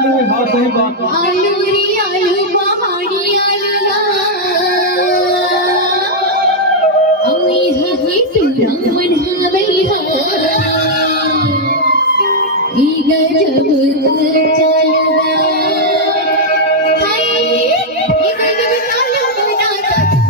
आलू हाँ सही बात आलू री आलू पहाड़ी आलू अमी हही तुरा मन हवे हो ई गजब चलगा हाय ई गजब चलगा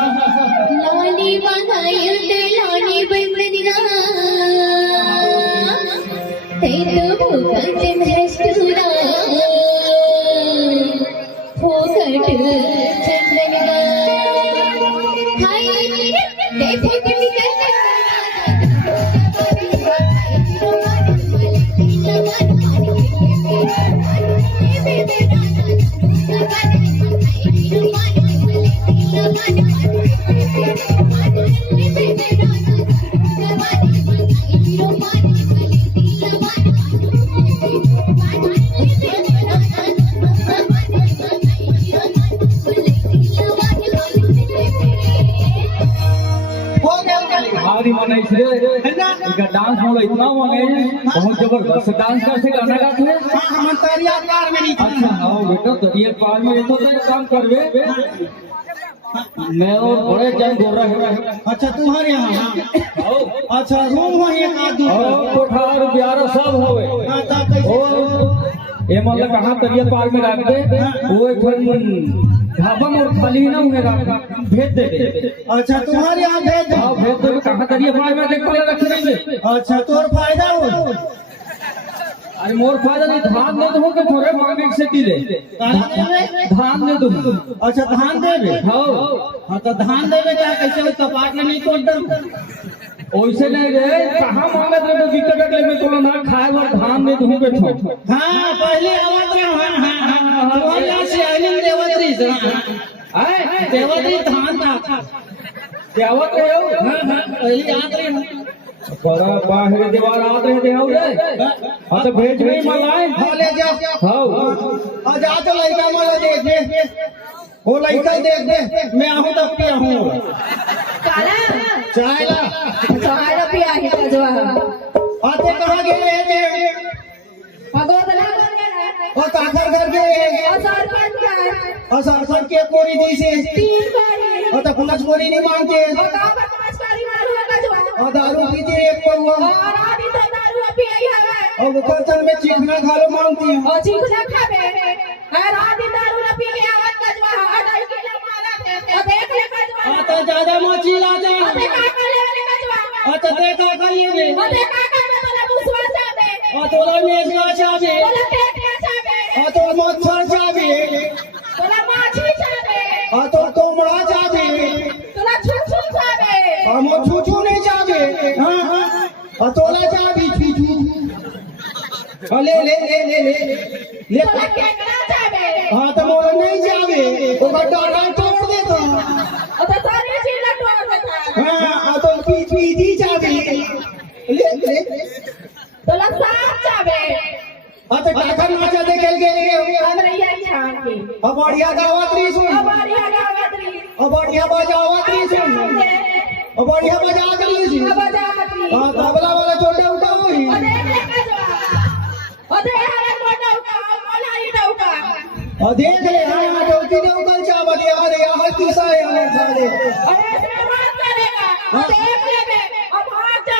लाली बनायो लाली बंदनिया ते तो भोगट हस्तुरा भोगट चंदनिया हाय देखो कितनी भारी मन है ना इनका डांस मोड़ा इतना मन है बहुत जबरदस्त डांस कर से गाना गाते हैं हां हम तैयार कार में नहीं अच्छा हाँ बेटा तो ये कार में ये तो काम करवे मैं और बड़े जान बोल रहा है अच्छा तुम्हारे यहाँ अच्छा रूम वही एक आदमी कोठार ब्यारा सब होवे हां ता कैसे ये मतलब कहाँ तरिया पार में रख दे वो एक ढाबा और खाली ना उन्हें रख भेज दे अच्छा तुम्हारे यहाँ भेज दे हाँ भेज दे कहाँ तरिया पार में देख पहले रख देंगे अच्छा तोर फायदा हो अरे मोर फायदा नहीं धान दे दो कि थोड़े मांगे से दिले धान दे दो अच्छा धान देवे हाँ हाँ तो धान देवे क्या कैसे कपाट में नहीं तोड़ दो वैसे नहीं रे कहाँ मांगत रे तो विकट ले में तो ना खाए और धान दे दूं बैठो हाँ पहले आवाज रे हाँ तुम्हारे से आइलन देवत्री हां देवत्री धान था देवत रे हां पहले याद रे बड़ा बाहर दीवार आत रहे दे रे हां तो भेज गई मलाई हां ले जा हां आ जा तो लड़का मला दे वो लड़का देख मैं आहूं तब पे आहूं काला चाय ला पिया है कजवा आते कहां गए भगोदला और काकर कर गए और सरपंच का और सरपंच के कोरी दी से 3 बारी और तो 5 कोरी नहीं मांगते और का बदमाश कारी मारू है कजवा और दारू पीती एक पौवा और आदि तो दारू पिया है और बर्तन में चिकना खालो मांगती है और चिकना खाबे और आदि दारू पिया है कजवा हटाई के मारा थे देख ले कजवा आता ज्यादा मोची ला जा का ले ले कजवा आता देखा करिए बे का वाला मुसवा जाबे और तोला मेज का चाबे बोला पेट का जाबे और तो मच्छर चाबे बोला माछी जाबे और तो कोमड़ा चाबे बोला छुछू जाबे और मो छुछू नहीं चाबे हां और तोला चाबी छुछू ले ले ले ले ले ले बोला केकड़ा जाबे हां तो मोर नहीं जाबे वो डाला तोड़ देता और तो सारी चीज लटवा देता हां तो पीछी चाबी ले ले बोला साफ जाबे अच्छा काकर नाचा देखेल गेले हमरे यही छान के अब बढ़िया गावत्री सुन हमारी गावत्री अब बढ़िया बजावत्री सुन अब बढ़िया बजावत्री सुन बजावत्री हां तबला वाला छोटा उठा हुई और देख ले कजवा और देख रे मोटा उठा मोला ही उठा और देख ले हां डोकी ने उगल चा बजे आ रे हर किसा है हमें साले और ऐसे बात करेगा और देख ले बे अब भाग जा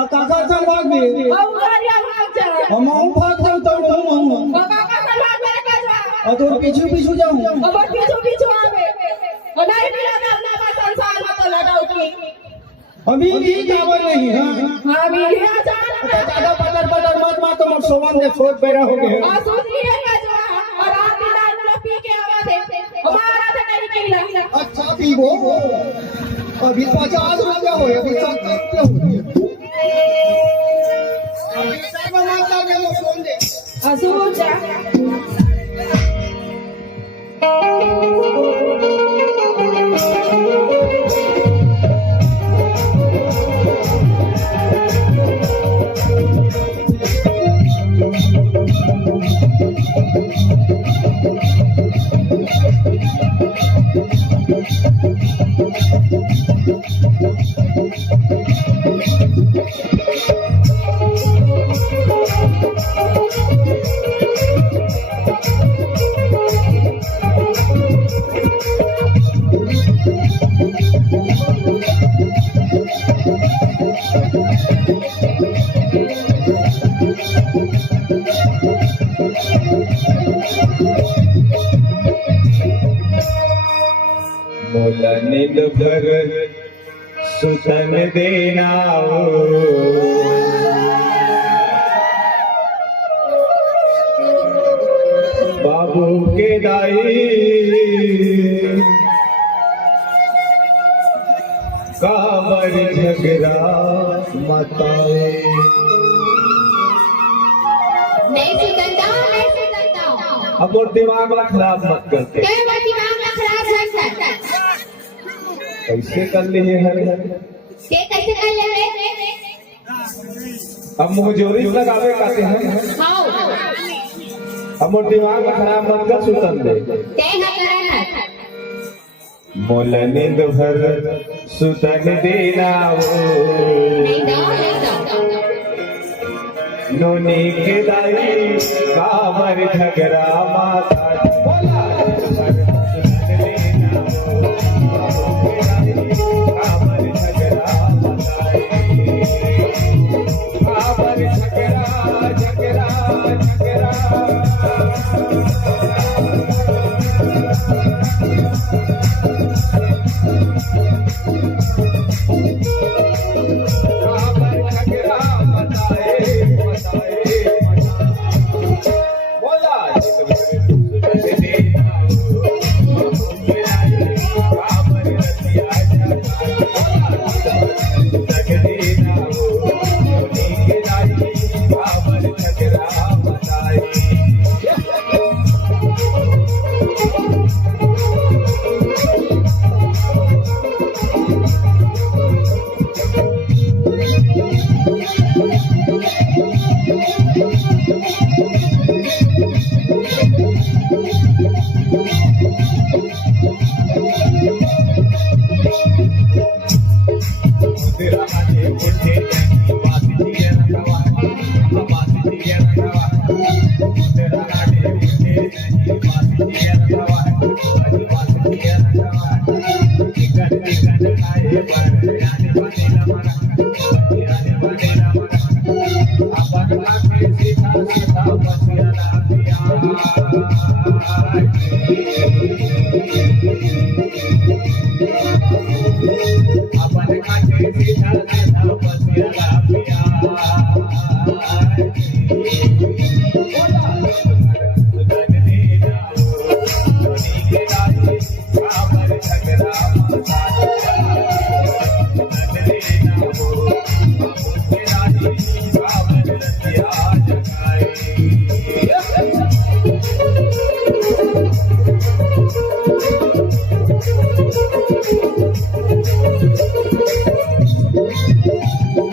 और काकर चल भाग में और उगारिया भाग जा हम भाग जाऊं तो हम बाबा का भाग मेरे कजवा और तो पीछू जाऊं अब पीछू आवे और नहीं मिला अपना संसार में तो लड़ाऊ की अभी भी जावर नहीं हां अभी आ जा ज्यादा पटर पटर मत मार तो मोर सोवन दे छोट बेरा हो गए और सुनिए कजवा और रात दिन दारू न पी के आवा थे हमारा से नहीं किला अच्छा पीबो अभी 50 रुपया हो अभी 70 हो अभी सब माता के मोर सोन दे असुजा मोला निद भर सुतन देना बाबू के दाई काबर झगड़ा मताए नहीं सुतंदा अब और दिमाग ला खराब मत करते के मैं दिमाग में खराब है कैसे कर लिए हर के कैसे कर ले अब मुझोरी लगावे कहते हैं हां अब और दिमाग ला खराब मत कर सुतन दे ते है करना मोला नींद भर सुतन देना नहीं दो नोनी के दाई काबर झगड़ा माता बोला सुतन देना काबर झगड़ा मताए काबर झगड़ा झगड़ा झगड़ा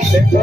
देखो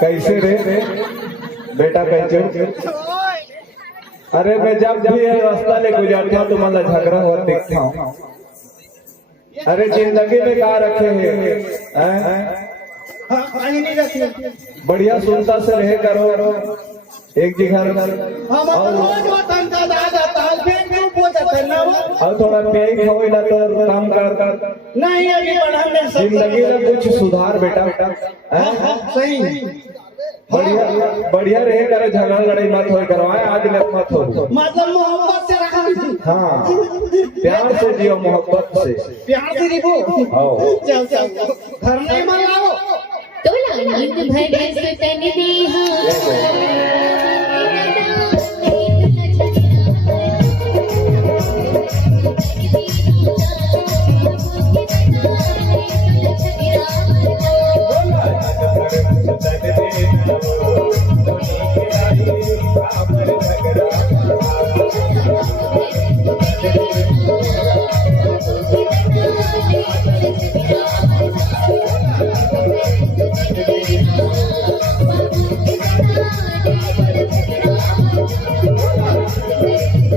कैसे रे बेटा कैसे? अरे मैं जब भी ये रास्ता ले गुजरता हूँ तो मतलब झगड़ा हुआ देखता हूँ। अरे जिंदगी में क्या रखे हैं? नहीं रखिए। बढ़िया सुनता से रहे करो एक जगह हम रोज वतन का दादा ताल फेंक क्यों पोछते ना वो? और थोड़ा पेट होइला तो काम कर नहीं अभी बढ़ाने सब जिंदगी में कुछ सुधार बेटा बेटा सही बढ़िया बढ़िया रहे करो, झगड़ा लड़ाई मत हो करवाए आज मत हो। मतलब मोहब्बत से रखा। हाँ प्यार से जियो, मोहब्बत से प्यार से रिबो। आओ चल चल घर नहीं मनाओ तोला नींद भरे सुतन देहा Thank you.